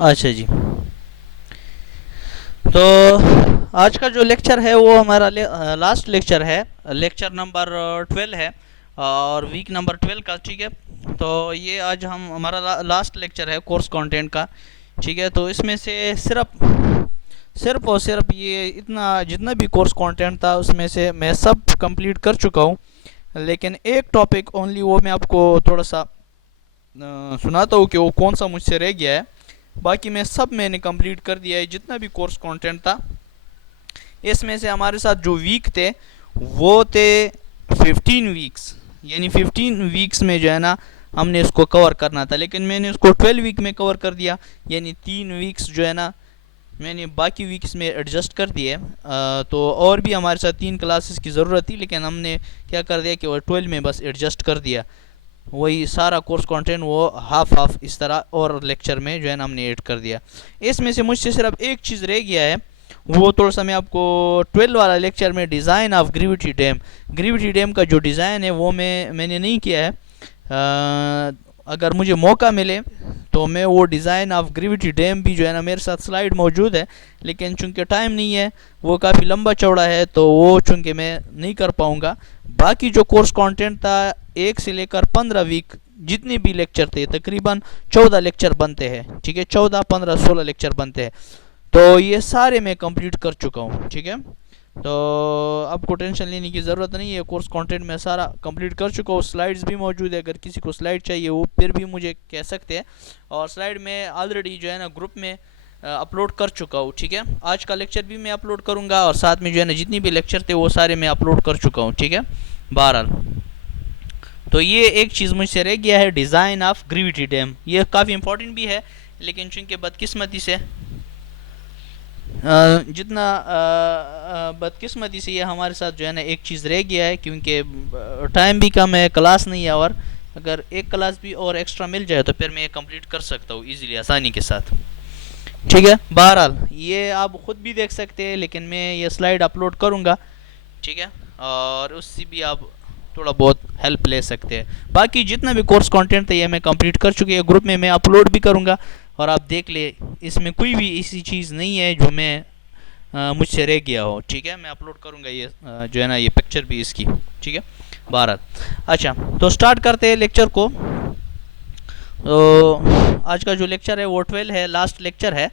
अच्छा जी। तो आज का जो लेक्चर है वो हमारा लास्ट लेक्चर है। लेक्चर नंबर 12 है और वीक नंबर 12 का, ठीक है। तो ये आज हम हमारा लास्ट लेक्चर है कोर्स कंटेंट का, ठीक है। तो इसमें से सिर्फ सिर्फ और सिर्फ ये इतना जितना भी कोर्स कंटेंट था उसमें से मैं सब कंप्लीट कर चुका हूँ। लेकिन एक टॉपिक ओनली वो मैं आपको थोड़ा सा सुनाता हूँ कि वो कौन सा मुझसे रह गया है। बाकी मैं सब मैंने कंप्लीट कर दिया है जितना भी कोर्स कंटेंट था। इसमें से हमारे साथ जो वीक थे वो थे 15 वीक्स, यानी 15 वीक्स में जो है ना हमने इसको कवर करना था, लेकिन मैंने उसको 12 वीक में कवर कर दिया। यानी 3 वीक्स जो है ना मैंने बाकी वीक्स में एडजस्ट कर दिए। तो और भी हमारे साथ 3 क्लासेस की ज़रूरत थी, लेकिन हमने क्या कर दिया कि वो 12 में बस एडजस्ट कर दिया। वही सारा कोर्स कंटेंट वो हाफ हाफ इस तरह और लेक्चर में जो है ना हमने ऐड कर दिया। इसमें से मुझसे सिर्फ एक चीज़ रह गया है, वो थोड़ा सा मैं आपको 12 वाला लेक्चर में डिज़ाइन ऑफ ग्रेविटी डैम का जो डिज़ाइन है वो मैंने नहीं किया है। अगर मुझे मौका मिले तो मैं वो डिज़ाइन ऑफ ग्रेविटी डैम भी जो है ना मेरे साथ स्लाइड मौजूद है, लेकिन चूंकि टाइम नहीं है, वो काफ़ी लंबा चौड़ा है, तो वो चूंकि मैं नहीं कर पाऊँगा। बाकी जो कोर्स कंटेंट था 1 से लेकर 15 वीक जितने भी लेक्चर थे, तकरीबन 14 लेक्चर बनते हैं, ठीक है। 14 15 16 लेक्चर बनते हैं। तो ये सारे मैं कंप्लीट कर चुका हूँ, ठीक है। तो आपको टेंशन लेने की ज़रूरत नहीं है, कोर्स कंटेंट मैं सारा कंप्लीट कर चुका हूँ। स्लाइड्स भी मौजूद है, अगर किसी को स्लाइड चाहिए वो फिर भी मुझे कह सकते हैं। और स्लाइड में ऑलरेडी जो है ना ग्रुप में अपलोड कर चुका हूँ, ठीक है। आज का लेक्चर भी मैं अपलोड करूँगा और साथ में जो है ना जितनी भी लेक्चर थे वो सारे मैं अपलोड कर चुका हूँ, ठीक है। बहरहाल, तो ये एक चीज़ मुझसे रह गया है, डिज़ाइन ऑफ ग्रेविटी डैम। ये काफ़ी इंपॉर्टेंट भी है, लेकिन चूंकि बदकिस्मती से जितना बदकिस्मती से ये हमारे साथ जो है ना एक चीज़ रह गया है, क्योंकि टाइम भी कम है, क्लास नहीं है। और अगर एक क्लास भी और एक्स्ट्रा मिल जाए तो फिर मैं ये कंप्लीट कर सकता हूँ इजीली, आसानी के साथ, ठीक है। बहरहाल ये आप ख़ुद भी देख सकते हैं, लेकिन मैं ये स्लाइड अपलोड करूँगा, ठीक है। और उससे भी आप थोड़ा बहुत हेल्प ले सकते हैं। बाकी जितना भी कोर्स कंटेंट है ये मैं कंप्लीट कर चुके हैं, ग्रुप में मैं अपलोड भी करूँगा और आप देख ले। इसमें कोई भी ऐसी चीज़ नहीं है जो मैं मुझसे रह गया हो, ठीक है। मैं अपलोड करूँगा ये जो है ना ये पिक्चर भी इसकी, ठीक है। भारत, अच्छा, तो स्टार्ट करते हैं लेक्चर को। तो आज का जो लेक्चर है वो 12 है, लास्ट लेक्चर है,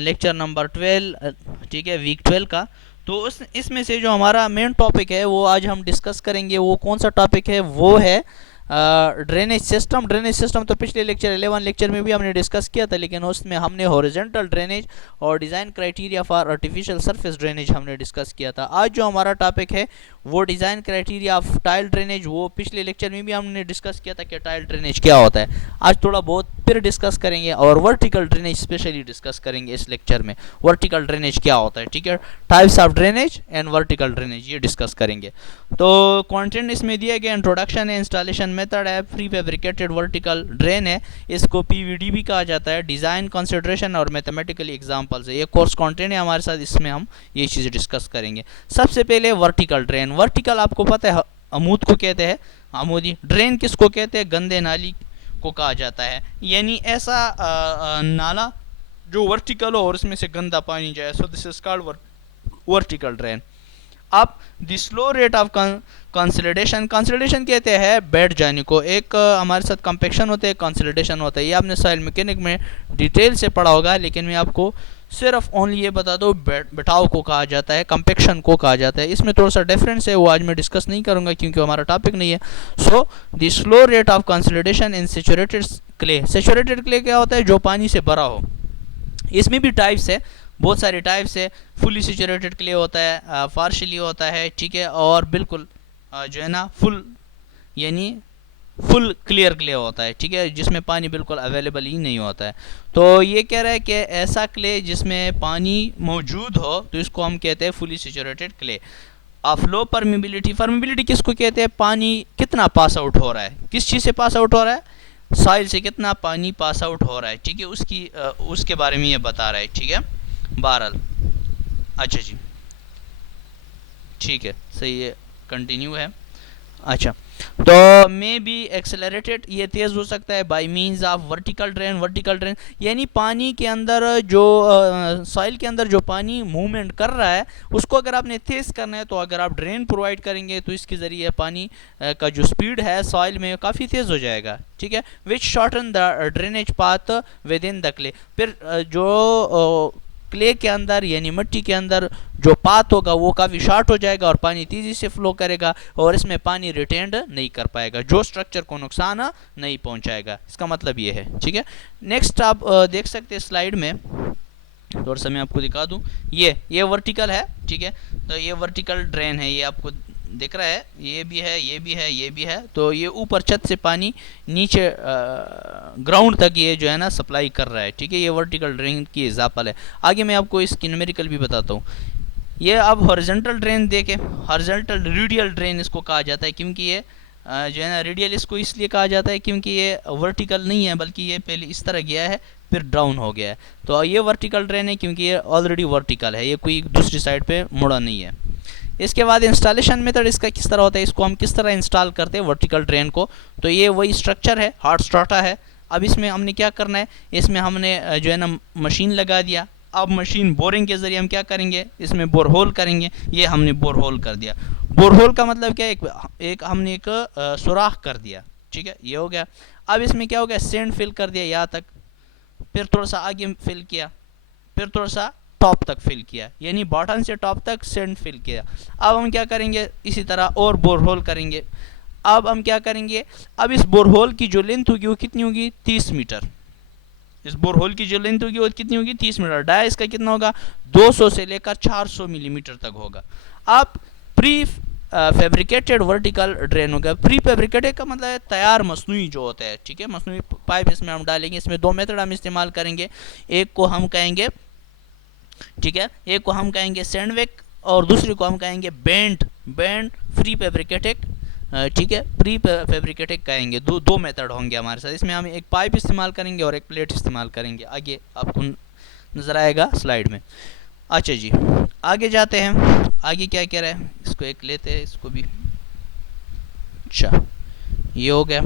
लेक्चर नंबर 12, ठीक है, वीक 12 का। तो इसमें से जो हमारा मेन टॉपिक है वो आज हम डिस्कस करेंगे। वो कौन सा टॉपिक है? वो है ड्रेनेज सिस्टम। ड्रेनेज सिस्टम तो पिछले लेक्चर 11 लेक्चर में भी हमने डिस्कस किया था, लेकिन उसमें हमने हॉरिजॉन्टल ड्रेनेज और design criteria for artificial surface drainage हमने डिस्कस किया था। आज जो हमारा टॉपिक है वो design criteria of tile drainage. वो पिछले लेक्चर में भी हमने डिस्कस किया था कि टाइल ड्रेनेज क्या होता है। आज थोड़ा बहुत फिर डिस्कस करेंगे और वर्टिकल ड्रेनेज स्पेशली डिस्कस करेंगे इस लेक्चर में। वर्टिकल ड्रेनेज क्या होता है, ठीक है, types of drainage and vertical drainage ये डिस्कस करेंगे। तो कंटेंट इसमें दिया गया इंट्रोडक्शन है, इंस्टॉलेशन मेथड है, प्री फैब्रिकेटेड वर्टिकल ड्रेन है, इसको पीवीडी भी कहा जाता है, डिज़ाइन कंसिडरेशन और मैथमेटिकल एग्जांपल्स है। ये कोर्स कंटेंट है हमारे साथ, इसमें हम ये चीज़ें डिस्कस करेंगे। सबसे पहले वर्टिकल ड्रेन। वर्टिकल आपको पता है अमूद को कहते हैं, अमूदी। ड्रेन किसको कहते हैं? गंदे नाली को कहा जाता है, यानी ऐसा नाला जो वर्टिकल हो और उसमें से गंदा पानी जाए। So this is called vertical drain. अब the slow rate of consolidation, consolidation कहते हैं बैठ जाने को। एक हमारे साथ कंपेक्शन होता है, कंसोलिडेशन होता है। ये आपने सॉइल मैकेनिक में डिटेल से पढ़ा होगा, लेकिन मैं आपको सिर्फ ओनली ये बता दो, बैठाव को कहा जाता है, कंपेक्शन को कहा जाता है। इसमें थोड़ा सा डिफरेंस है, वो आज मैं डिस्कस नहीं करूंगा क्योंकि हमारा टॉपिक नहीं है। So the slow rate of consolidation in saturated clay. Saturated clay क्या होता है? जो पानी से भरा हो। इसमें भी टाइप्स है, बहुत सारे टाइप्स है। फुली सैचुरेटेड क्ले होता है, पार्शियली होता है, ठीक है, और बिल्कुल जो है ना फुल यानी फुल क्लियर क्ले होता है, ठीक है, जिसमें पानी बिल्कुल अवेलेबल ही नहीं होता है। तो ये कह रहा है कि ऐसा क्ले जिसमें पानी मौजूद हो तो इसको हम कहते हैं fully saturated clay. Of low permeability, permeability किसको कहते हैं? पानी कितना पास आउट हो रहा है, किस चीज़ से पास आउट हो रहा है? सॉइल से कितना पानी पास आउट हो रहा है, ठीक है, उसके बारे में ये बता रहा है, ठीक है। बहरहाल, अच्छा जी, ठीक है, सही है, कंटिन्यू है। अच्छा, तो मे बी एक्सेलरेटेड, ये तेज़ हो सकता है by means of vertical drain. Vertical drain यानी पानी के अंदर जो सॉइल के अंदर जो पानी मूवमेंट कर रहा है उसको अगर आपने तेज़ करना है, तो अगर आप ड्रेन प्रोवाइड करेंगे तो इसके ज़रिए पानी का जो स्पीड है सॉइल में काफ़ी तेज़ हो जाएगा, ठीक है। Which shorten the drainage path within the clay. फिर जो क्ले के अंदर यानी मिट्टी के अंदर जो पाथ होगा वो काफ़ी शॉर्ट हो जाएगा और पानी तेज़ी से फ्लो करेगा और इसमें पानी रिटेंड नहीं कर पाएगा, जो स्ट्रक्चर को नुकसान नहीं पहुंचाएगा। इसका मतलब ये है, ठीक है। नेक्स्ट आप देख सकते हैं स्लाइड में, थोड़ा सा मैं आपको दिखा दूं। ये वर्टिकल है, ठीक है। तो ये वर्टिकल ड्रेन है, ये आपको दिख रहा है, ये भी है, ये भी है, ये भी है। तो ये ऊपर छत से पानी नीचे ग्राउंड तक ये जो है ना सप्लाई कर रहा है, ठीक है। ये वर्टिकल ड्रेन की एग्जाम्पल है। आगे मैं आपको इसकी न्यूमेरिकल भी बताता हूँ। ये अब हॉरिजॉन्टल ड्रेन देखें, हॉरिजॉन्टल रेडियल ड्रेन इसको कहा जाता है, क्योंकि ये जो है ना रेडियल इसको इसलिए कहा जाता है क्योंकि ये वर्टिकल नहीं है, बल्कि ये पहले इस तरह गया है फिर डाउन हो गया है। तो ये वर्टिकल ड्रेन है क्योंकि ये ऑलरेडी वर्टिकल है, ये कोई दूसरी साइड पे मुड़ा नहीं है। इसके बाद इंस्टॉलेशन मेथड इसका किस तरह होता है, इसको हम किस तरह इंस्टॉल करते हैं वर्टिकल ड्रेन को। तो ये वही स्ट्रक्चर है, हार्ड स्ट्राटा है। अब इसमें हमने क्या करना है, इसमें हमने जो है ना मशीन लगा दिया। अब मशीन बोरिंग के ज़रिए हम क्या करेंगे, इसमें बोरहोल करेंगे। ये हमने बोरहोल कर दिया। बोरहोल का मतलब क्या है, एक हमने एक सुराख कर दिया, ठीक है, ये हो गया। अब इसमें क्या हो गया, सैंड फिल कर दिया यहाँ तक, फिर थोड़ा सा आगे फिल किया, फिर थोड़ा सा टॉप तक फिल किया, यानी बॉटम से टॉप तक सैंड फिल किया। अब हम क्या करेंगे, इसी तरह और बोरहोल करेंगे। अब हम क्या करेंगे, अब इस बोरहोल की जो लेंथ होगी वो कितनी होगी, 30 मीटर। इस बोरहोल की जो लेंथ होगी वो कितनी होगी, 30 मीटर। डाया इसका कितना होगा, 200 से लेकर 400 मिलीमीटर तक होगा। अब प्री फैब्रिकेटेड वर्टिकल ड्रेन होगा। प्री फैब्रिकेटेड का मतलब है तैयार मसनूई जो होता है, ठीक है, मसनूई पाइप इसमें हम डालेंगे। इसमें दो मेथड हम इस्तेमाल करेंगे, एक को हम कहेंगे, ठीक है, एक को हम कहेंगे सैंडविक और दूसरे को हम कहेंगे बेंड फ्री फैब्रिकेटेड, ठीक है, प्री फैब्रिकेटेड कहेंगे। दो मेथड होंगे हमारे साथ। इसमें हम एक पाइप इस्तेमाल करेंगे और एक प्लेट इस्तेमाल करेंगे। आगे आपको नज़र आएगा स्लाइड में। अच्छा जी, आगे जाते हैं। आगे क्या कह रहा है, इसको एक लेते हैं, इसको भी। अच्छा, ये हो गया।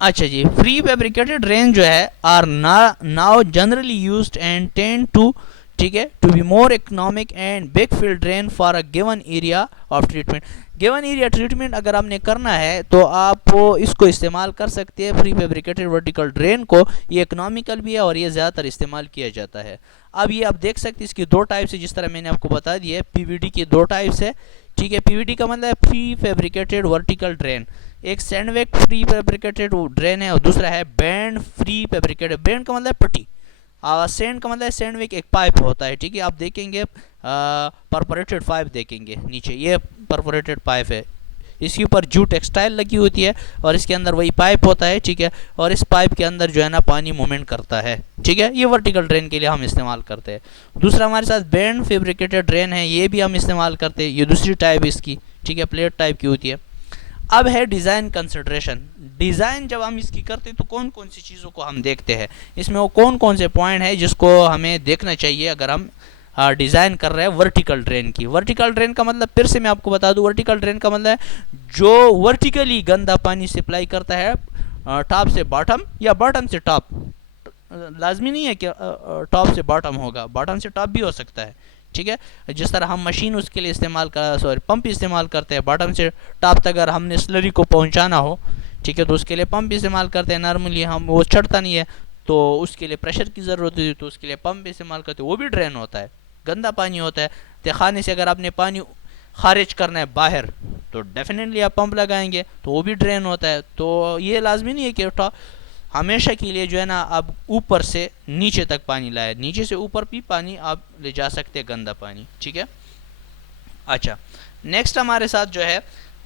अच्छा जी, प्री फैब्रिकेटेड ड्रेन जो है are now generally used and tend to, ठीक है, to be more economic and big fill drain for a given area of treatment. Given area treatment अगर आपने करना है तो आप इसको इस्तेमाल कर सकते हैं, प्री फैब्रिकेटेड वर्टिकल ड्रेन को। ये इकोनॉमिकल भी है और ये ज़्यादातर इस्तेमाल किया जाता है। अब ये आप देख सकते हैं, इसकी दो टाइप्स है, जिस तरह मैंने आपको बता दिया है। पीवीडी की दो टाइप्स है, ठीक है। पीवीडी का मतलब है प्री फैब्रिकेटेड वर्टिकल ड्रेन। एक सैंडविक प्री फैब्रिकेटेड ड्रेन है और दूसरा है बैंड फ्री फैब्रिकेटेड। बैंड का मतलब है पट्टी, सैंड का मतलब है सैंडविक एक पाइप होता है, ठीक है। आप देखेंगे परफोरेटेड पाइप देखेंगे नीचे, ये परफोरेटेड पाइप है, इसके ऊपर जू टेक्सटाइल लगी होती है और इसके अंदर वही पाइप होता है, ठीक है। और इस पाइप के अंदर जो है ना पानी मूवमेंट करता है, ठीक है। ये वर्टिकल ड्रेन के लिए हम इस्तेमाल करते हैं। दूसरा हमारे साथ बैंड फैब्रिकेटेड ड्रेन है, ये भी हम इस्तेमाल करते हैं। ये दूसरी टाइप इसकी, ठीक है, प्लेट टाइप की होती है। अब है डिज़ाइन कंसिडरेशन। डिज़ाइन जब हम इसकी करते हैं तो कौन कौन सी चीज़ों को हम देखते हैं, इसमें वो कौन कौन से पॉइंट है जिसको हमें देखना चाहिए अगर हम डिज़ाइन कर रहे हैं वर्टिकल ड्रेन की। वर्टिकल ड्रेन का मतलब फिर से मैं आपको बता दूं, वर्टिकल ड्रेन का मतलब है जो वर्टिकली गंदा पानी सप्लाई करता है टॉप से बॉटम या बॉटम से टॉप। लाजमी नहीं है कि टॉप से बॉटम होगा, बॉटम से टॉप भी हो सकता है, ठीक है। जिस तरह हम मशीन उसके लिए इस्तेमाल कर पंप इस्तेमाल करते हैं बॉटम से टॉप तक, अगर हमने स्लरी को पहुंचाना हो, ठीक है, तो उसके लिए पंप इस्तेमाल करते हैं। नॉर्मली हम वो चढ़ता नहीं है तो उसके लिए प्रेशर की ज़रूरत होती है, तो उसके लिए पंप इस्तेमाल करते हैं, वो भी ड्रेन होता है, गंदा पानी होता है। तहखाने से अगर आपने पानी खारिज करना है बाहर तो डेफिनेटली आप पंप लगाएंगे, तो वो भी ड्रेन होता है। तो ये लाजमी नहीं है कि हमेशा के लिए जो है ना आप ऊपर से नीचे तक पानी लाए, नीचे से ऊपर भी पानी आप ले जा सकते हैं, गंदा पानी, ठीक है। अच्छा, नेक्स्ट हमारे साथ जो है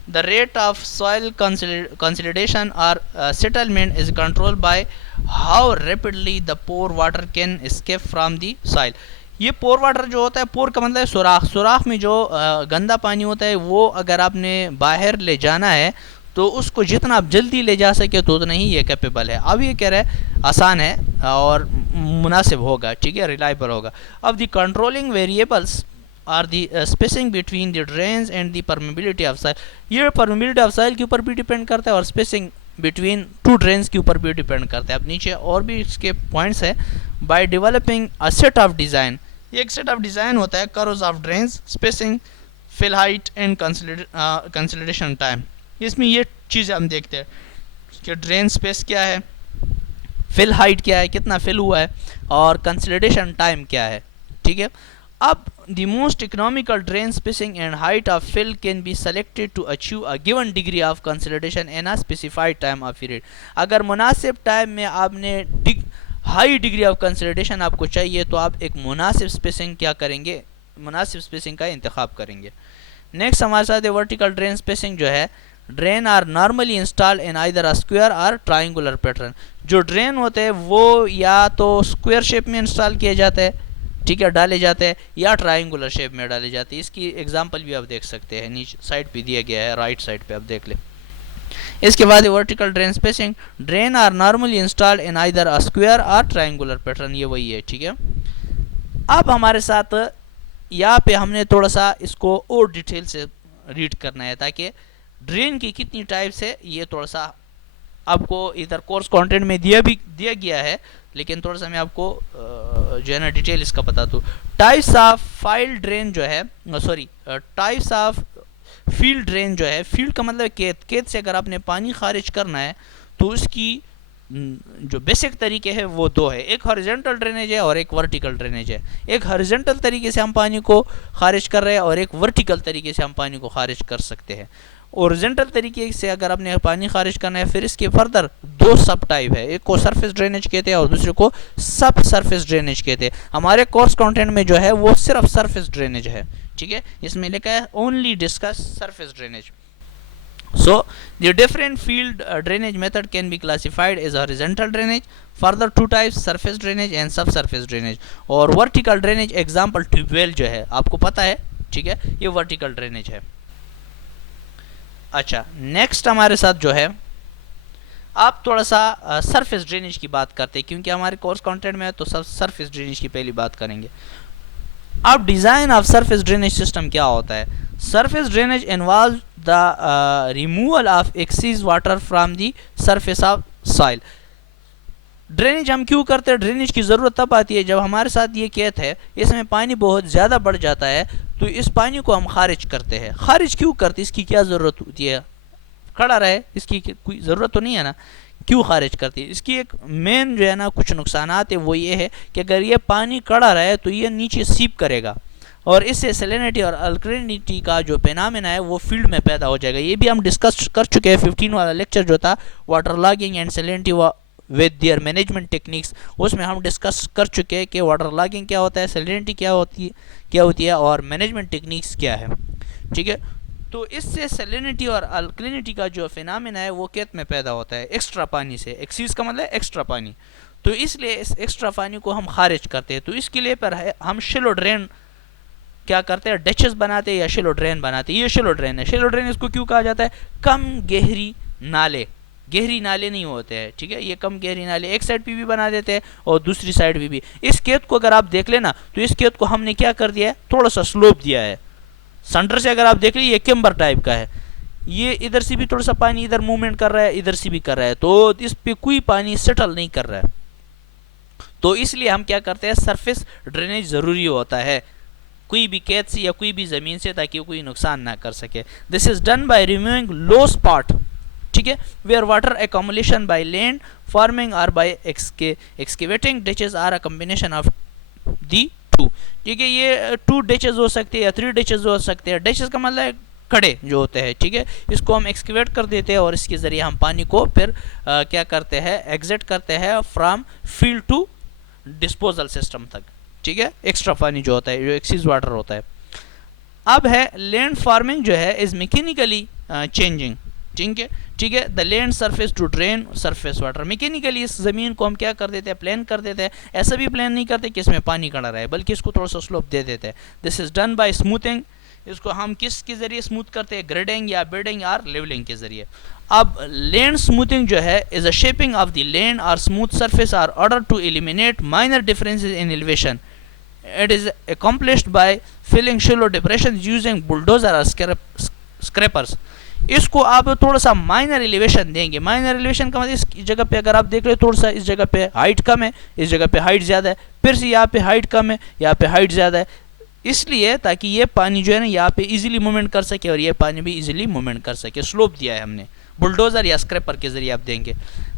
the rate of soil consolidation और settlement is control by how rapidly the pore water can escape from the soil. ये पोर वाटर जो होता है, पोर का मतलब है सुराख। सुराख में जो गंदा पानी होता है वो अगर आपने बाहर ले जाना है तो उसको जितना आप जल्दी ले जा सके तो उतना ही ये कैपेबल है। अब ये कह रहा है आसान है और मुनासिब होगा, ठीक है, रिलायबल होगा। अब the controlling variables are the spacing between the drains and the permeability of soil. ये परमेबिलिटी ऑफ सॉइल के ऊपर भी डिपेंड करता है और स्पेसिंग बिटवीन टू ड्रेन्स के ऊपर भी डिपेंड करता है। अब नीचे और भी इसके पॉइंट्स है। By developing a set of design, ये एक सेट ऑफ डिज़ाइन होता है, curves of drains, spacing, fill height and consolidation time. इसमें ये चीज़ें हम देखते हैं कि ड्रेन स्पेस क्या है, फिल हाइट क्या है, कितना फिल हुआ है, और कंसोलिडेशन टाइम क्या है। ठीक है। अब the most economical drain spacing and height of fill can be selected to achieve a given degree of consolidation in a specified time of period। अगर मुनासिब टाइम में आपने हाई डिग्री ऑफ कंसोलिडेशन आपको चाहिए तो आप एक मुनासिब स्पेसिंग क्या करेंगे, मुनासिब स्पेसिंग का इंतखाब करेंगे। नेक्स्ट हमारे साथ है वर्टिकल ड्रेन स्पेसिंग जो है, drain are normally installed in either a square और ट्राइंगुलर पैटर्न। जो ड्रेन होते हैं वो या तो स्क्वायर शेप में इंस्टॉल किए जाते हैं, ठीक है, डाले जाते हैं, या ट्राइंगुलर शेप में डाले जाते हैं। इसकी एग्जांपल भी आप देख सकते हैं, नीचे साइड पे दिया गया है, राइट साइड पे आप देख लें। इसके बाद vertical drain spacing, drain are normally installed in either a square और ट्राइंगुलर पैटर्न, ये वही है। ठीक है। अब हमारे साथ यहाँ पे हमने थोड़ा सा इसको और डिटेल से रीड करना है ताकि ड्रेन की कितनी टाइप्स है ये थोड़ा सा आपको इधर कोर्स कंटेंट में दिया गया है, लेकिन थोड़ा सा मैं आपको जो है ना डिटेल इसका बता दूँ। टाइप्स ऑफ फाइल ड्रेन जो है, sorry types of field drain जो है, फील्ड का मतलब खेत से अगर आपने पानी खारिज करना है तो उसकी जो बेसिक तरीके हैं वो दो है, एक हॉरिजॉन्टल ड्रेनेज है और एक वर्टिकल ड्रेनेज है। एक हॉरिजॉन्टल तरीके से हम पानी को खारिज कर रहे हैं और एक वर्टिकल तरीके से हम पानी को खारिज कर सकते हैं। ओरिजेंटल तरीके से अगर आपने पानी खारिज करना है फिर इसके फर्दर दो सब टाइप है, एक को सरफेस ड्रेनेज कहते हैं और दूसरे को सब सरफेस ड्रेनेज कहते हैं। हमारे कोर्स कंटेंट में जो है वो सिर्फ सरफेस ड्रेनेज है। ठीक है, इसमें लिखा है only discuss surface drainage. So the different field drainage method can be classified as horizontal drainage, further two types, surface drainage and subsurface drainage। और vertical drainage example ट्यूबवेल जो है आपको पता है, ठीक है, ये vertical drainage है। अच्छा, नेक्स्ट हमारे साथ जो है आप थोड़ा सा सरफेस ड्रेनेज की बात करते हैं क्योंकि हमारे कोर्स कंटेंट में है तो सरफेस ड्रेनेज की पहली बात करेंगे। अब design of surface drainage system क्या होता है? Surface drainage involve the removal of excess water from the surface of soil. Drainage हम क्यों करते हैं? ड्रेनेज की ज़रूरत तब आती है जब हमारे साथ ये खेत है, इसमें पानी बहुत ज़्यादा बढ़ जाता है तो इस पानी को हम खारिज करते हैं। खारिज क्यों करते हैं? इसकी क्या ज़रूरत होती है? खड़ा रहे, इसकी कोई ज़रूरत तो नहीं है ना, क्यों खारिज करती है? इसकी एक मेन जो है ना कुछ नुकसानात है, वो ये है कि अगर ये पानी खड़ा रहे तो ये नीचे सीप करेगा और इससे सैलिनिटी और अल्कलिनिटी का जो फिनोमेना है वो फील्ड में पैदा हो जाएगा। ये भी हम डिस्कस कर चुके हैं 15 वाला लेक्चर जो था water logging and salinity with their management techniques, उसमें हम डिस्कस कर चुके हैं कि वाटर लॉगिंग क्या होता है, सैलिनिटी क्या होती है और मैनेजमेंट टेक्निक्स क्या है। ठीक है, तो इससे सैलिनिटी और अल्कलिनिटी का जो फिनोमेना है वो खेत में पैदा होता है एक्स्ट्रा पानी से। एक्सीज का मतलब एक्स्ट्रा पानी, तो इसलिए इस एक्स्ट्रा पानी को हम खारिज करते हैं। तो इसके लिए पर है हम शेलो ड्रेन क्या करते हैं, डचेस बनाते हैं या शेलो ड्रेन बनाते हैं। ये शेलो ड्रेन है। शेलो ड्रेन इसको क्यों कहा जाता है? कम गहरी नाले, गहरी नाले नहीं होते हैं, ठीक है, ये कम गहरी नाले एक साइड पे भी बना देते हैं और दूसरी साइड पे भी। इस खेत को अगर आप देख लेना तो इस खेत को हमने क्या कर दिया है, थोड़ा सा स्लोप दिया है। सेंटर से अगर आप देख लीजिए ये केम्बर टाइप का है, ये इधर से भी थोड़ा सा पानी इधर मूवमेंट कर रहा है, इधर से भी कर रहा है, तो इस पे कोई पानी सेटल नहीं कर रहा है। तो इसलिए हम क्या करते हैं, सरफेस ड्रेनेज जरूरी होता है कोई भी खेत से या कोई भी जमीन से, ताकि कोई नुकसान ना कर सके। This is done by removing low spot, ठीक है, where water accumulation by land farming और by excavating ditches or a combination of the two. ठीक है, ये 2 डिचेस हो सकते हैं या 3 डिचेस हो सकते हैं। डिचेस का मतलब खड़े जो होते हैं, ठीक है, इसको हम एक्सकेवेट कर देते हैं और इसके ज़रिए हम पानी को फिर क्या करते हैं, एग्जिट करते हैं from field to disposal system तक। ठीक है, एक्स्ट्रा पानी जो होता है, जो एक्सीज वाटर होता है। अब है लैंड फार्मिंग जो है इज मैकेनिकली चेंजिंग, ठीक है, the land surface to drain surface water. Mechanically इस ज़मीन को हम क्या कर देते हैं, प्लान कर देते हैं। ऐसा भी प्लान नहीं करते कि इसमें पानी खड़ा रहे, बल्कि इसको थोड़ा सा स्लोप दे देते हैं। This is done bye smoothing, इसको हम किस के जरिए स्मूथ करते हैं, ग्रेडिंग या बेडिंग और लेवलिंग के जरिए। अब लैंड स्मूथिंग जो है is a shaping of the land और smooth surface or order to eliminate minor differences in elevation It is accomplished by filling shallow depressions using bulldozer or scrapers. इसको आप थोड़ा सा माइनर एलिवेशन देंगे। Minor elevation का मतलब इस जगह पे अगर आप देख रहे हो थोड़ा सा इस जगह पे हाइट कम है, इस जगह पे हाइट ज़्यादा है, फिर से यहाँ पे हाइट कम है, यहाँ पे हाइट ज़्यादा है, इसलिए ताकि ये पानी जो है ना यहाँ पे इजीली मूवमेंट कर सके और ये पानी भी इजीली मूवमेंट कर सके। स्लोप दिया है हमने बुलडोजर या स्क्रैपर के जरिए आप देंगे।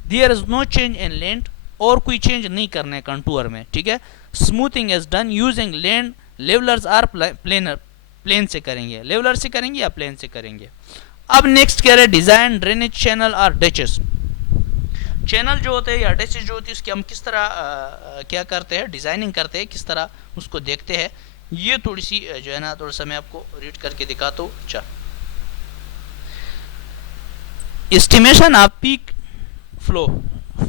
There is no change in length, और कोई चेंज नहीं करना है कंटूर में, ठीक है। Smoothing is done using land levellers or planer, plane से करेंगे, लेवलर से करेंगे या प्लेन से करेंगे। अब नेक्स्ट कह रहे हैं डिजाइन ड्रेनेज चैनल और डैचेस। चैनल जो होते हैं या डैचेस जो होती है उसकी हम किस तरह क्या करते हैं, डिजाइनिंग करते हैं, किस तरह उसको देखते हैं, ये थोड़ी सी जो है ना थोड़ा सा मैं आपको रीड करके दिखाता हूँ। अच्छा, estimation off peak flow.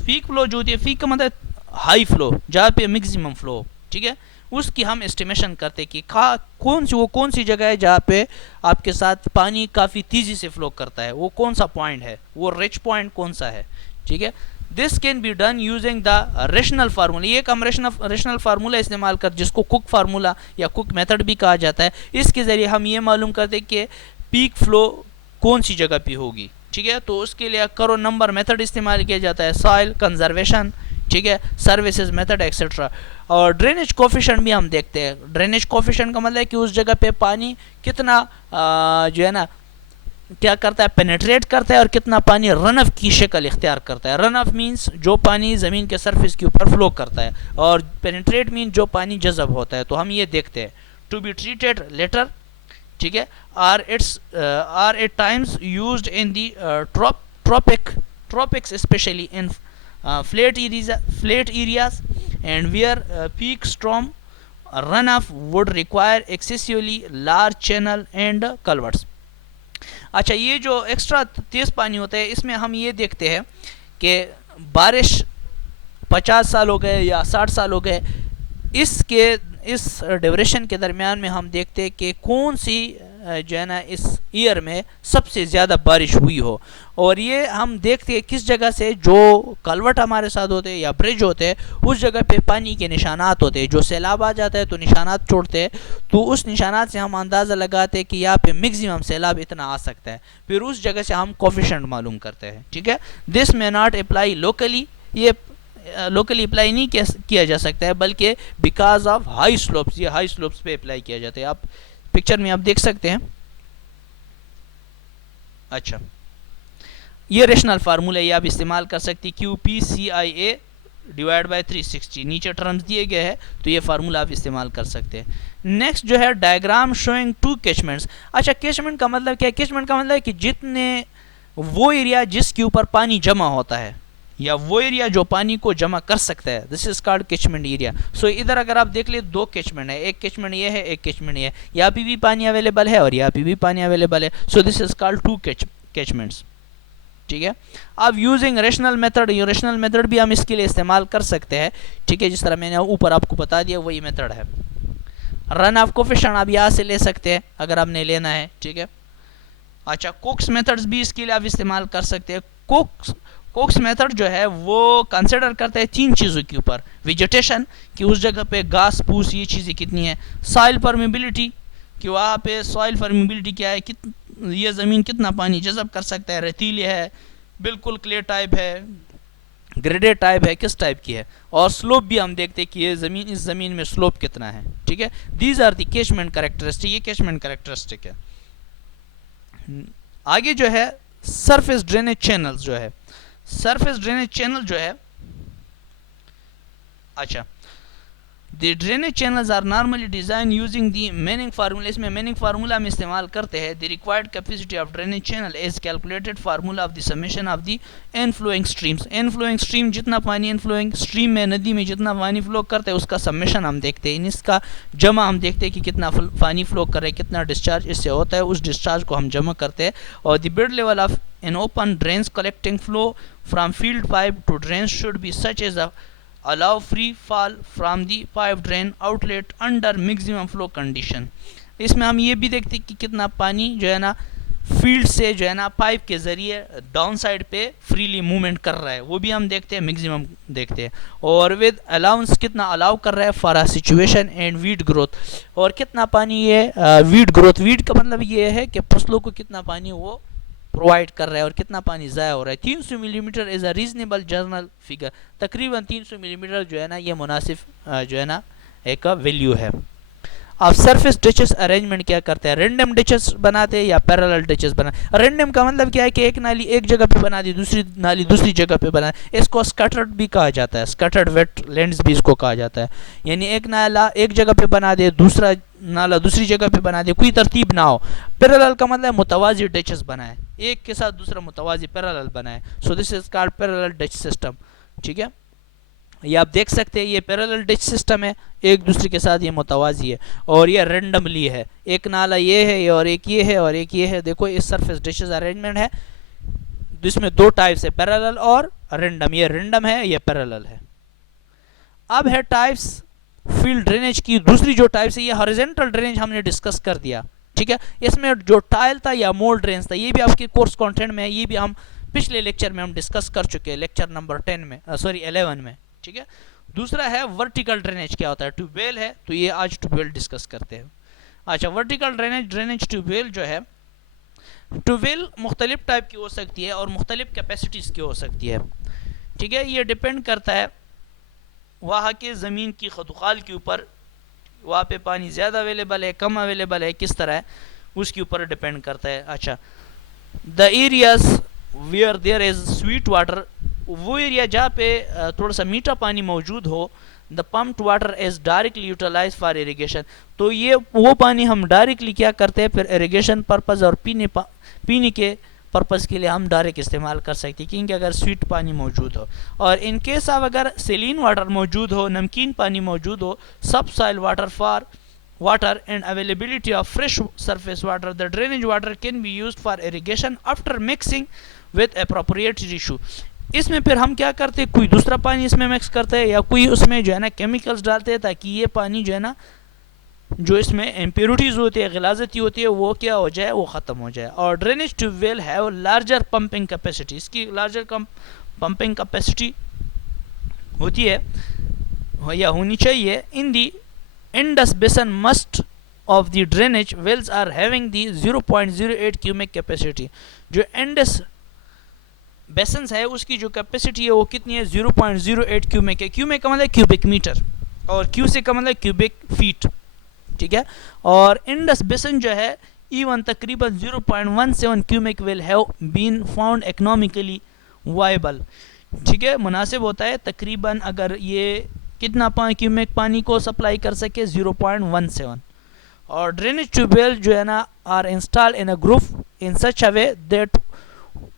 Peak flow जो होती है, पीक का मतलब हाई फ्लो, जहाँ पे मैक्सिमम फ्लो, ठीक है, उसकी हम एस्टिमेशन करते हैं कि कौन सी जगह है जहाँ पे आपके साथ पानी काफ़ी तेज़ी से फ्लो करता है, वो कौन सा पॉइंट है, वो रिच पॉइंट कौन सा है, ठीक है। This can be done using the rational formula. ये एक हम रेशनल फार्मूला इस्तेमाल कर, जिसको कुक फार्मूला या कुक मेथड भी कहा जाता है, इसके ज़रिए हम ये मालूम करते हैं कि पीक फ्लो कौन सी जगह पे होगी, ठीक है। तो उसके लिए करो नंबर मेथड इस्तेमाल किया जाता है, सॉइल कंजर्वेशन, ठीक है, सर्विसेज मेथड एक्सेट्रा। और ड्रेनेज कोफिशिएंट भी हम देखते हैं। ड्रेनेज कोफिशिएंट का मतलब है कि उस जगह पे पानी कितना जो है ना क्या करता है, पेनेट्रेट करता है, और कितना पानी रन ऑफ की शक्ल इख्तियार करता है। रन ऑफ मीन्स जो पानी ज़मीन के सरफेस के ऊपर फ्लो करता है, और पेनेट्रेट मीन जो पानी जज़ब होता है। तो हम ये देखते हैं टू बी ट्रीटेड लेटर, ठीक है, are at times used in the tropics especially in flat areas and where peak storm run off would require excessively large channel and culverts. अच्छा, ये जो एक्स्ट्रा तेज़ पानी होता है इसमें हम ये देखते हैं कि बारिश 50 साल हो गए या 60 साल हो गए, इस ड्यूरेशन के दरमियान में हम देखते हैं कि कौन सी जो है ना इस ईयर में सबसे ज़्यादा बारिश हुई हो। और ये हम देखते हैं किस जगह से, जो कलवट हमारे साथ होते हैं या ब्रिज होते हैं, उस जगह पे पानी के निशानात होते हैं। जो सैलाब आ जाता है तो निशानात छोड़ते हैं, तो उस निशानात से हम अंदाज़ा लगाते हैं कि यहाँ पे मैक्सिमम सैलाब इतना आ सकता है, फिर उस जगह से हम कोफिशिएंट मालूम करते हैं, ठीक है। This may not apply locally, ये लोकली अप्लाई नहीं किया जा सकता है, बल्कि बिकॉज ऑफ हाई स्लोप्स, ये हाई स्लोप्स पे अप्लाई किया जाता है। आप पिक्चर में आप देख सकते हैं। अच्छा, ये रेशनल फार्मूला ये आप इस्तेमाल कर सकते हैं, QPCIA डिवाइड बाय 360, नीचे टर्म्स दिए गए हैं, तो ये फार्मूला आप इस्तेमाल कर सकते हैं। नेक्स्ट जो है डायग्राम शोइंग 2 कैचमेंट्स। अच्छा, कैचमेंट का मतलब क्या है? कैचमेंट का मतलब है कि जितने वो एरिया जिसके ऊपर पानी जमा होता है, या वो एरिया जो पानी को जमा कर सकता है, this is called catchment area. So इधर अगर आप देख ले 2 कैचमेंट है, एक कैचमेंट ये है, एक कैचमेंट ये है, यहाँ पे भी पानी अवेलेबल है और यहाँ पे भी पानी अवेलेबल है। सो दिस इज कॉल्ड 2 कैचमेंट्स, ठीक है। अब यूजिंग रेशनल मेथड, ये रेशनल मेथड भी हम इसके लिए इस्तेमाल कर सकते हैं, ठीक है, जिस तरह मैंने ऊपर आपको बता दिया वही मेथड है। रन ऑफ कोफिशिएंट आप यहाँ से ले सकते हैं अगर आपने लेना है, ठीक है। अच्छा, कुक्स मेथड्स भी इसके लिए आप इस्तेमाल कर सकते हैं। कुक्स मेथड जो है वो कंसिडर करता है 3 चीज़ों के ऊपर, वेजिटेशन कि उस जगह पे घास फूस ये चीज़ें कितनी है, सॉइल परमिबिलिटी कि वहाँ पे सॉइल परमिबिलिटी क्या है, ये ज़मीन कितना पानी जज़ब कर सकता है, रेतीली है, बिल्कुल क्ले टाइप है, ग्रेडेड टाइप है, किस टाइप की है, और स्लोप भी हम देखते हैं कि ये ज़मीन, इस ज़मीन में स्लोप कितना है, ठीक है। These are the catchment characteristic, ये कैचमेंट कैरेक्टरिस्टिक है। आगे जो है सरफेस ड्रेनेज चैनल्स जो है, सरफेस ड्रेनेज चैनल जो है, अच्छा, the drainage channels are normally design using the Manning formula. इसमें मैनिंग फार्मूला हम इस्तेमाल करते हैं। The required capacity of drainage channel is calculated formula of the summation of the inflowing streams. Inflowing stream जितना पानी इनफ्लोइंग स्ट्रीम में, नदी में जितना पानी फ्लो करता है उसका समेशन हम देखते हैं, इसका जमा हम देखते हैं कि कितना पानी फ्लो कर रहा है, कितना डिस्चार्ज इससे होता है, उस डिस्चार्ज को हम जमा करते हैं। और the bed level of an open drains collecting flow from field pipe to drains should be such as allow free fall from the pipe drain outlet under maximum flow condition। इसमें हम ये भी देखते हैं कि कितना पानी जो है ना फील्ड से जो है ना पाइप के ज़रिए डाउन साइड पे फ्रीली मूवमेंट कर रहा है, वो भी हम देखते हैं, मैक्सिमम देखते हैं। और विद अलाउंस कितना अलाउ कर रहा है for a situation and weed growth, और कितना पानी ये वीड ग्रोथ, वीड का मतलब ये है कि फसलों को कितना पानी वो प्रोवाइड कर रहा है और कितना पानी ज़ाया हो रहा है। 300 millimetre is a reasonable journal figure, तकरीबन 300 मिलीमीटर जो है ना ये मुनासिब जो है ना एक वैल्यू है। अब सरफेस डिचेस अरेंजमेंट क्या करते हैं, रेंडम डिचेस बनाते हैं या पैरेलल डिचेस बनाते। रेंडम का मतलब क्या है कि एक नाली एक जगह पे बना दी, दूसरी नाली दूसरी जगह पे बना, इसको स्कैटर्ड भी कहा जाता है, स्कैटर्ड वेट लैंड्स भी इसको कहा जाता है। यानी एक नाला एक जगह पे बना दे, दूसरा नाला दूसरी जगह पे बना दे, कोई तरतीब ना हो। पैरेलल का मतलब मुतवाज़ी डिचेस बनाए, एक के साथ दूसरा मुतवाज़ी पैरेलल बनाए, सो this is called parallel ditch system. ठीक है, ये आप देख सकते हैं, ये पैरेलल डिच सिस्टम है, एक दूसरे के साथ ये मुतवाज़ी है और ये रेंडमली है, एक नाला ये है और एक ये है और एक ये है। देखो इस सरफेस डिशेस अरेंजमेंट है, जिसमें दो टाइप्स है, पैरेलल और रेंडम। ये रेंडम है, ये पैरेलल है। अब है टाइप्स फील्ड ड्रेनेज की। दूसरी जो टाइप्स है ये हॉरिजॉन्टल ड्रेनेज हमने डिस्कस कर दिया। ठीक है, इसमें जो टाइल था या मोल्ड ड्रेन्स था, ये भी आपके कोर्स कंटेंट में है, ये भी हम पिछले लेक्चर में हम डिस्कस कर चुके हैं, लेक्चर नंबर 10 में, सॉरी 11 में। ठीक है, दूसरा है वर्टिकल ड्रेनेज। क्या होता है, ट्यूबवेल है, तो ये आज ट्यूबवेल डिस्कस करते हैं। अच्छा, वर्टिकल ड्रेनेज, ड्रेनेज ट्यूबवेल जो है, ट्यूबवेल मुख्तलिफ टाइप की हो सकती है और मुख्तलिफ कैपेसिटीज़ की हो सकती है। ठीक है, ये डिपेंड करता है वहाँ के ज़मीन की खदुखाल के ऊपर, वहाँ पे पानी ज़्यादा अवेलेबल है कम अवेलेबल है किस तरह है, उसके ऊपर डिपेंड करता है। अच्छा, the areas where there is sweet water, वो एरिया जहाँ पे थोड़ा सा मीठा पानी मौजूद हो, the pumped water is directly utilize for irrigation, तो ये वो पानी हम डायरेक्टली क्या करते हैं, फिर इरीगेशन पर्पज़ और पीने के पर्पज़ के लिए हम डायरेक्ट इस्तेमाल कर सकते हैं, क्योंकि अगर स्वीट पानी मौजूद हो। और इन केस ऑफ अगर सेलिन वाटर मौजूद हो, नमकीन पानी मौजूद हो, सब soil water for water and availability of fresh surface water, the drainage water can be used for irrigation after mixing with appropriate tissue। इसमें फिर हम क्या करते हैं, कोई दूसरा पानी इसमें मिक्स करते हैं या कोई उसमें जो है ना केमिकल्स डालते हैं, ताकि ये पानी जो है ना जो इसमें इम्प्योरिटीज़ होती है, गिलाजती होती है, वो क्या हो जाए, वो ख़त्म हो जाए। और drainage tubewell have larger pumping capacity, इसकी लार्जर पंपिंग कैपेसिटी होती है या होनी चाहिए। इन दी Indus basin most of the drainage wells are having the 0.08 cubic capacity। जो Indus basins है उसकी जो कैपेसिटी है वो कितनी है, 0.08 क्यूबिक है। क्यूबिक का मतलब क्यूबिक मीटर और क्यू से का मतलब क्यूबिक फीट। ठीक है, और Indus basin जो है इवन तकरीबन 0.17 cubic will have been found economically viable. ठीक है, मुनासिब होता है तकरीबन अगर ये कितना क्यूबिक पानी को सप्लाई कर सके, 0.17। और ड्रेनेज ट्यूबवेल जो है ना are install in a group in such a way that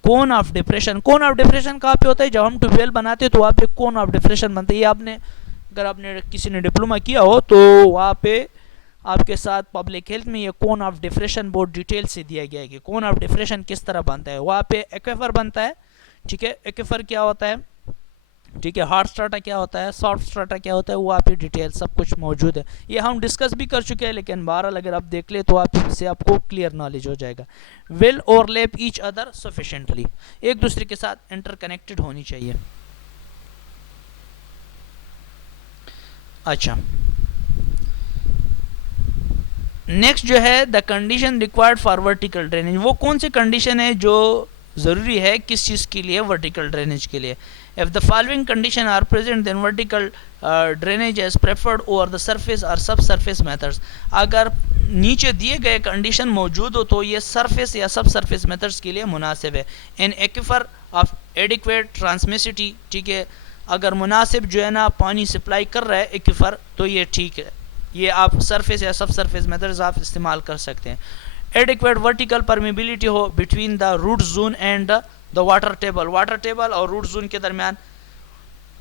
cone of depression, cone of depression कहाँ पे होता है, जब हम ट्यूबवेल बनाते हैं तो वहाँ पे कोन ऑफ डिप्रेशन बनता है। ये आपने अगर आपने किसी ने डिप्लोमा किया हो तो वहाँ पे आपके साथ पब्लिक हेल्थ में ये कोन ऑफ डिप्रेशन बहुत डिटेल से दिया गया है कि कोन ऑफ डिप्रेशन किस तरह बनता है। वहाँ पे एक्वेफर बनता है। ठीक है, एक्वेफर क्या होता है, ठीक है, हार्ड स्ट्राटा क्या होता है, सॉफ्ट स्ट्राटा क्या होता है, वो आप डिटेल सब कुछ मौजूद है। ये हम डिस्कस भी कर चुके हैं, लेकिन बहरहाल अगर आप देख ले तो आप इससे आपको क्लियर नॉलेज हो जाएगा। Will overlap each other sufficiently, एक दूसरे के साथ इंटरकनेक्टेड होनी चाहिए। अच्छा, नेक्स्ट जो है the condition required for vertical drainage, वो कौन सी कंडीशन है जो ज़रूरी है किस चीज़ के लिए, वर्टिकल ड्रेनेज के लिए। If the following condition are present then vertical drainage is preferred over the surface or subsurface methods। अगर नीचे दिए गए कंडीशन मौजूद हो तो ये सरफेस या सब सरफेस मेथड्स के लिए मुनासिब है। इन एक्विफर ऑफ एडिक्वेट ट्रांसमिसिटी, ठीक है, अगर मुनासिब जो है ना पानी सप्लाई कर रहा है एक्विफर तो ये ठीक है, ये आप सरफेस या सब सरफेस मेथड्स आप इस्तेमाल कर सकते हैं। एडिक्वेट वर्टिकल परमिबिलिटी हो between the root zone and the water table, water table और रूट जोन के दरमियान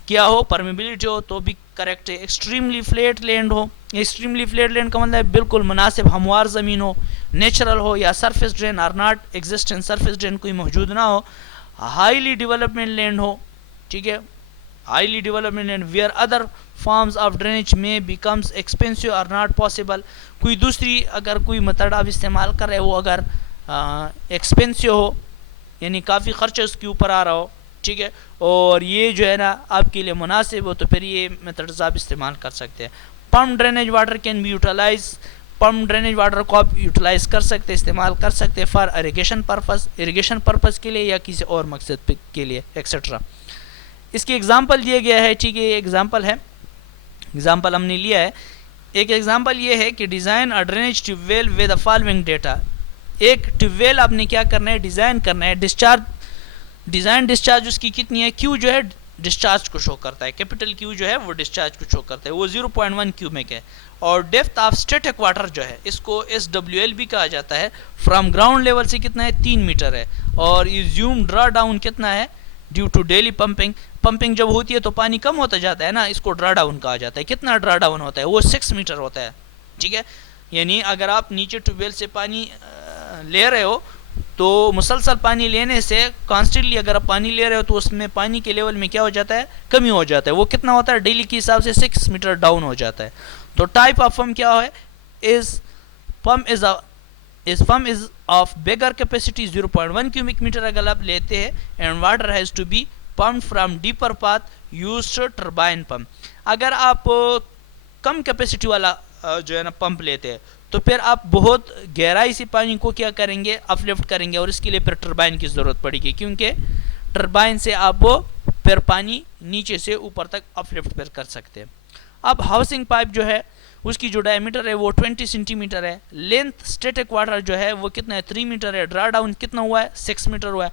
क्या हो, परमिबिलिटी हो तो भी करेक्ट है। एक्सट्रीमली फ्लैट लैंड हो, एक्सट्रीमली फ्लैट लैंड का मतलब बिल्कुल मुनासिब हमवार ज़मीन हो, नेचुरल हो, या surface drain are not existent, surface drain कोई मौजूद ना हो। हाईली डेवलपमेंट लैंड हो, ठीक है, highly development land where other forms of drainage में becomes expensive or not possible, कोई दूसरी अगर कोई मेथड आप इस्तेमाल कर रहे हो, वो अगर एक्सपेंसिव हो, यानी काफ़ी खर्चा उसके ऊपर आ रहा हो, ठीक है, और ये जो है ना आपके लिए मुनासिब हो, तो फिर ये मेथड्स आप इस्तेमाल कर सकते हैं। Pump drainage water can be utilize, pump drainage water को आप यूटिलाइज कर सकते हैं, इस्तेमाल कर सकते हैं for irrigation purpose, irrigation purpose के लिए या किसी और मकसद के लिए एक्सेट्रा। इसकी एग्जांपल दिया गया है, ठीक है, ये एग्जांपल है, एग्जांपल हमने लिया है। एक एग्जांपल ये है कि design a drainage tubewell with the following data. एक ट्यूबवेल आपने क्या करना है, डिज़ाइन करना है। डिस्चार्ज, डिज़ाइन डिस्चार्ज उसकी कितनी है, क्यू जो है डिस्चार्ज को शो करता है, कैपिटल क्यू जो है वो डिस्चार्ज को शो करता है, वो 0.1 क्यूबिक है। और डेप्थ ऑफ स्टैटिक वाटर जो है इसको SWL भी कहा जाता है, फ्रॉम ग्राउंड लेवल से कितना है, 3 मीटर है। और यूज्यूम ड्रा डाउन कितना है, due to daily pumping, pumping जब होती है तो पानी कम होता जाता है ना, इसको ड्रा डाउन कहा जाता है। कितना ड्रा डाउन होता है, वो 6 मीटर होता है, ठीक है। यानी अगर आप नीचे ट्यूबवेल से पानी ले रहे हो तो मुसलसल पानी लेने से कॉन्स्टेंटली अगर आप पानी ले रहे हो तो उसमें पानी के लेवल में क्या हो जाता है, कमी हो जाता है। वो कितना होता है, डेली के हिसाब से 6 मीटर डाउन हो जाता है। तो टाइप ऑफ पम्प क्या है, pump is of bigger capacity 0.1 cubic meter अगर आप लेते हैं, and water has to be pump from deeper path used turbine pump. अगर आप कम कैपेसिटी वाला जो है ना पंप लेते हैं तो फिर आप बहुत गहराई से पानी को क्या करेंगे, अपलिफ्ट करेंगे, और इसके लिए फिर टर्बाइन की ज़रूरत पड़ेगी, क्योंकि टर्बाइन से आप फिर पानी नीचे से ऊपर तक अपलिफ्ट फिर कर सकते हैं। अब हाउसिंग पाइप जो है उसकी जो डायमीटर है वो 20 सेंटीमीटर है। लेंथ स्टैटिक वाटर जो है वो कितना है, 3 मीटर है। ड्रा डाउन कितना हुआ है, 6 मीटर हुआ है।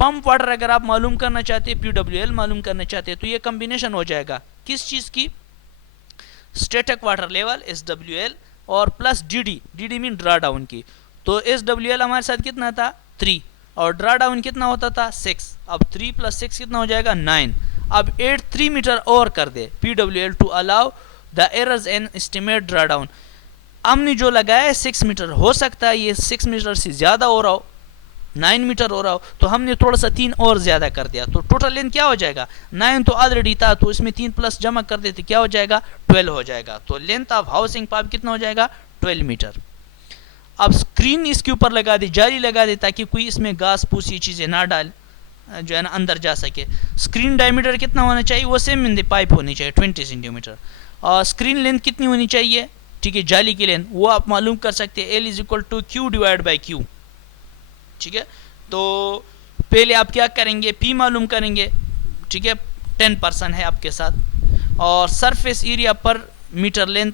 पंप वाटर अगर आप मालूम करना चाहते हैं, PWL मालूम करना चाहते हैं, तो ये कम्बिनेशन हो जाएगा किस चीज़ की, स्टैटिक वाटर लेवल SWL और plus DD mean draw down की। तो SWL हमारे साथ कितना था, 3, और ड्रा डाउन कितना होता था, 6। अब 3 + 6 कितना हो जाएगा, 9। अब 8 3 मीटर और कर दे PWL to allow the errors and estimate draw down. हमने जो लगाया है 6 मीटर, हो सकता है ये 6 मीटर से ज़्यादा हो रहा हो, 9 मीटर हो रहा हो, तो हमने थोड़ा सा 3 और ज़्यादा कर दिया, तो टोटल लेंथ क्या हो जाएगा, 9 तो ऑलरेडी था, तो इसमें 3 प्लस जमा कर देते क्या हो जाएगा, 12 हो जाएगा। तो लेंथ ऑफ हाउसिंग पाइप कितना हो जाएगा, 12 मीटर। अब स्क्रीन इसके ऊपर लगा दी, जाली लगा दी, ताकि कोई इसमें घास फूस ये चीज़ें ना डाल जो है ना अंदर जा सके। स्क्रीन डायमीटर कितना होना चाहिए, वो सेम इन द पाइप होनी चाहिए 20 सेंटीमीटर। और स्क्रीन लेंथ कितनी होनी चाहिए, ठीक है, जाली की लेंथ वो आप मालूम कर सकते हैं, L = Q/Q, ठीक है। तो पहले आप क्या करेंगे, P मालूम करेंगे, ठीक है, 10% है आपके साथ। और सरफेस एरिया पर मीटर लेंथ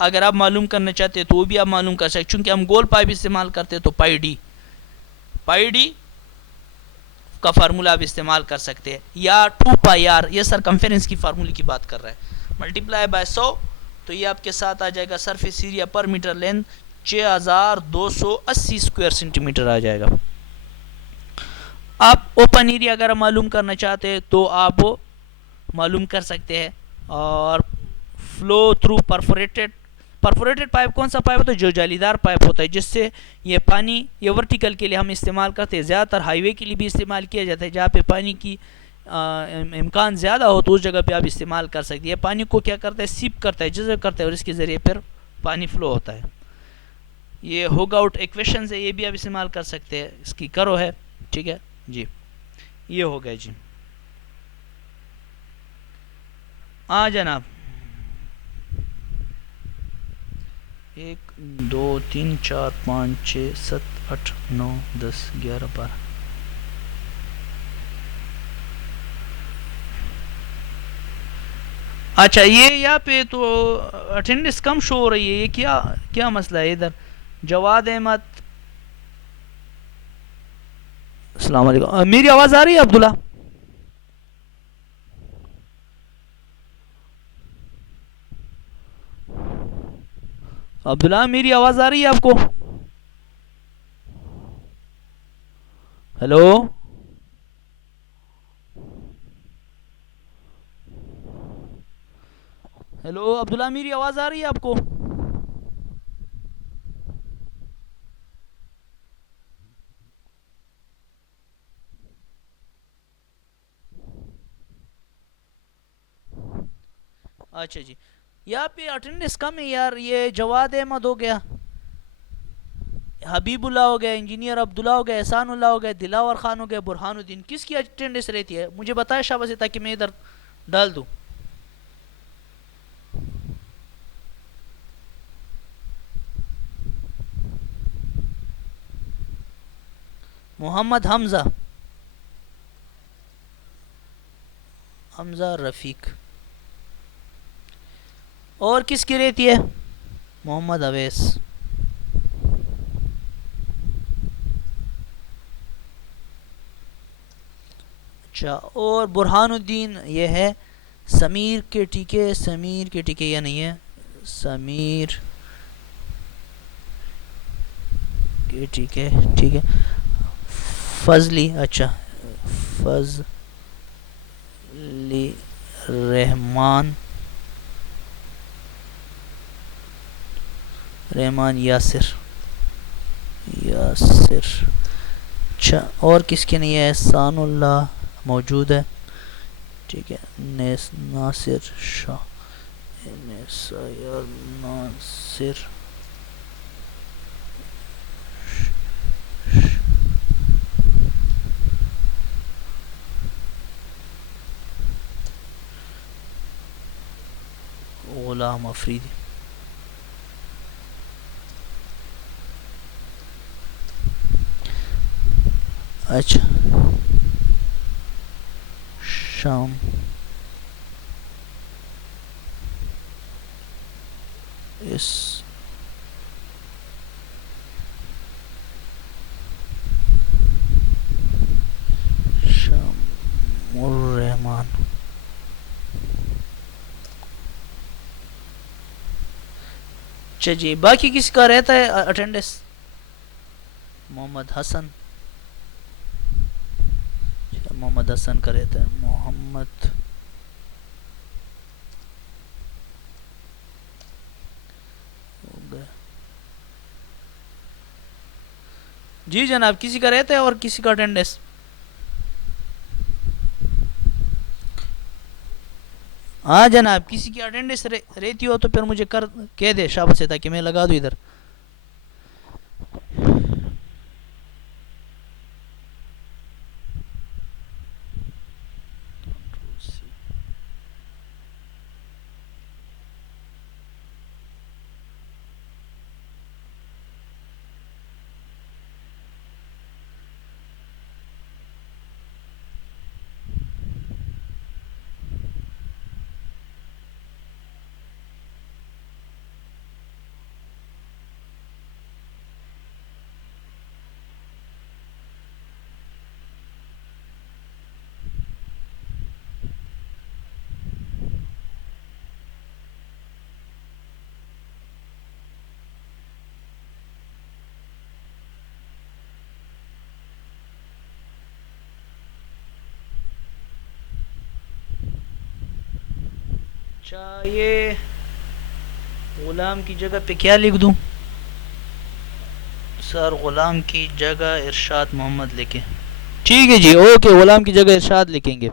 अगर आप मालूम करना चाहते हैं तो वो भी आप मालूम कर सकते, चूँकि हम गोल पाइप इस्तेमाल करते हैं तो पाई डी का फार्मूला आप इस्तेमाल कर सकते हैं, या 2πr, ये सरकमफेरेंस की फार्मूले की बात कर रहा है, मल्टीप्लाई बाय 100, तो ये आपके साथ आ जाएगा सरफेस एरिया पर मीटर लेंथ 6280 स्क्वायर सेंटीमीटर आ जाएगा। आप ओपन एरिया अगर मालूम करना चाहते हैं तो आप मालूम कर सकते हैं। और फ्लो थ्रू परफोरेटेड पाइप कौन सा पाइप होता है, जो जालीदार पाइप होता है, जिससे ये पानी ये वर्टिकल के लिए हम इस्तेमाल करते हैं, ज़्यादातर हाईवे के लिए भी इस्तेमाल किया जाता है, जहाँ पे पानी की इम्कान ज़्यादा हो तो उस जगह पे आप इस्तेमाल कर सकते हैं। पानी को क्या करता है, सीप करता है, जज़ब करता है, और इसके ज़रिए फिर पानी फ्लो होता है। ये हुग आउट इक्वेशन है, ये भी आप इस्तेमाल कर सकते हैं, इसकी करो है, ठीक है जी। ये हो गया जी, जनाब 1 2 3 4 5 6 7 8 9 10 11 12। अच्छा, ये यहाँ पे तो अटेंडेंस कम शो हो रही है, ये क्या क्या मसला है इधर। जवाद अहमद, अस्सलाम वालेकुम, मेरी आवाज़ आ रही है अब्दुल्ला? अब्दुल्ला मेरी आवाज़ आ रही है आपको? हेलो हेलो अब्दुल्ला, मेरी आवाज़ आ रही है आपको? अच्छा जी, यहाँ पे अटेंडेंस कम है यार, ये जवाद अहमद हो गया, हबीबुल्ला हो गया, इंजीनियर अब्दुल्ला हो गया, एहसानुल्लाह हो गया, दिलावर खान हो गया, बुरहानुद्दीन, किसकी अटेंडेंस रहती है मुझे बताए शाबाश से, ताकि मैं इधर डाल दूं। मोहम्मद हमजा, हमजा रफीक। और किसकी रहती है? मोहम्मद अवैस। अच्छा, और बुरहानुद्दीन ये है समीर के टीके, समीर के टीके या नहीं है, समीर के टीके, ठीक है। फजली, अच्छा फजली रहमान, रहमान यासिर, यासिर। अच्छा, और किसके नहीं है? एहसानुल्लाह मौजूद है, ठीक है। नासिर शाह, नासिर, गुलाम अफरीदी। अच्छा, शाम, इस शामुर रहमान। अच्छा जी, बाकी किसका रहता है अटेंडेंस? मोहम्मद हसन, मोहम्मद हसन का रहता है। मोहम्मद हो गया जी जनाब, किसी का रहता है और किसी का अटेंडेंस? हाँ जनाब, किसी की अटेंडेंस रहती हो तो फिर मुझे कर कह दे शाबाश से, ताकि मैं लगा दूँ इधर। अच्छा, ये गुलाम की जगह पे क्या लिख दूं? सर गुलाम की जगह इरशाद मोहम्मद लिखे। ठीक है जी, ओके, गुलाम की जगह इरशाद लिखेंगे,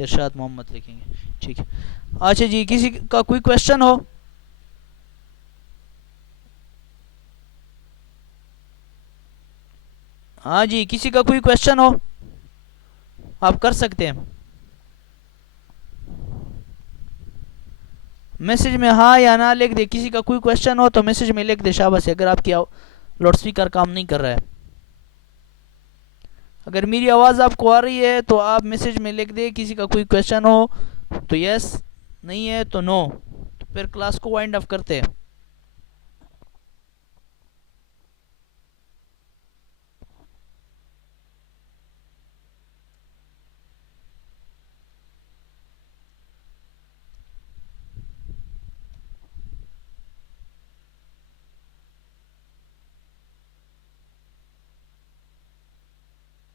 इरशाद मोहम्मद लिखेंगे, ठीक है। अच्छा जी, किसी का कोई क्वेश्चन हो? हाँ जी, किसी का कोई क्वेश्चन हो आप कर सकते हैं मैसेज में हाँ या ना लिख दे। किसी का कोई क्वेश्चन हो तो मैसेज में लिख दे शाबाश, अगर आपकी लाउड स्पीकर काम नहीं कर रहा है। अगर मेरी आवाज़ आपको आ रही है तो आप मैसेज में लिख दे किसी का कोई क्वेश्चन हो तो यस, नहीं है तो नो। तो फिर क्लास को वाइंड अप करते हैं।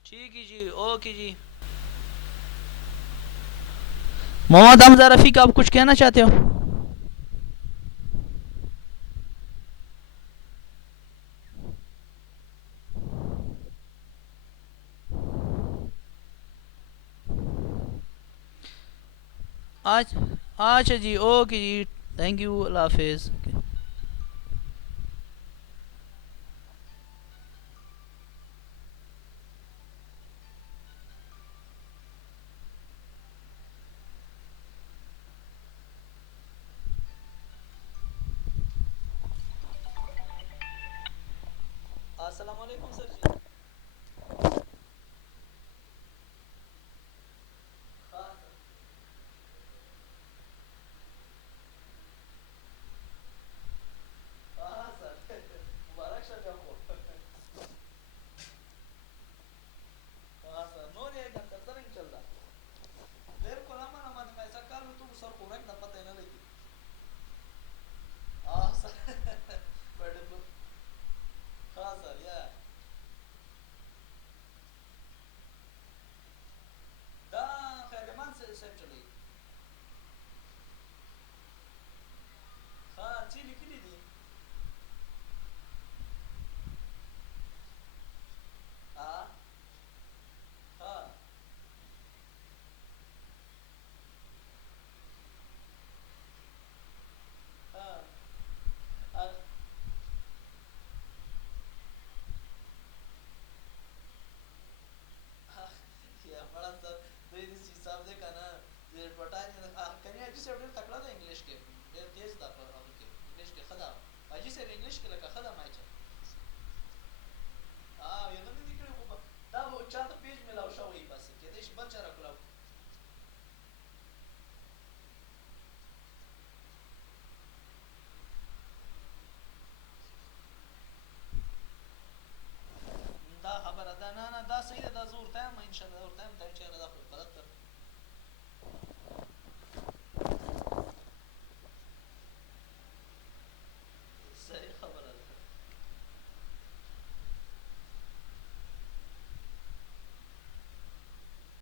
ठीक है जी, ओके जी। मोहम्मद हमजा रफीक, आप कुछ कहना चाहते हो? आज, अच्छा जी, ओके जी, थैंक यू, अल्लाह हाफिज़। अस्सलाम वालेकुम सर जी। हाँ सर। हाँ सर। मुबारक शाह आपको। हाँ sir no diyelim tertaren inşallah. Ver kolama nama de मैं ऐसा कर लूँ तो सर पूरा एकदम पता है ना लेकिन। हाँ सर। बड़े तो। हाँ सर या। Da खैरमान से सेंट्रली। हाँ चिली किली दी। हाँ हाँ हाँ हाँ हाँ। या बड़ा सर तो इस हिसाब से का ना ये बता नहीं कहीं अजी से अपने तकड़ा था इंग्लिश के ये तेज था पर अब के इंग्लिश के खदा अजी से इंग्लिश के लगा खदा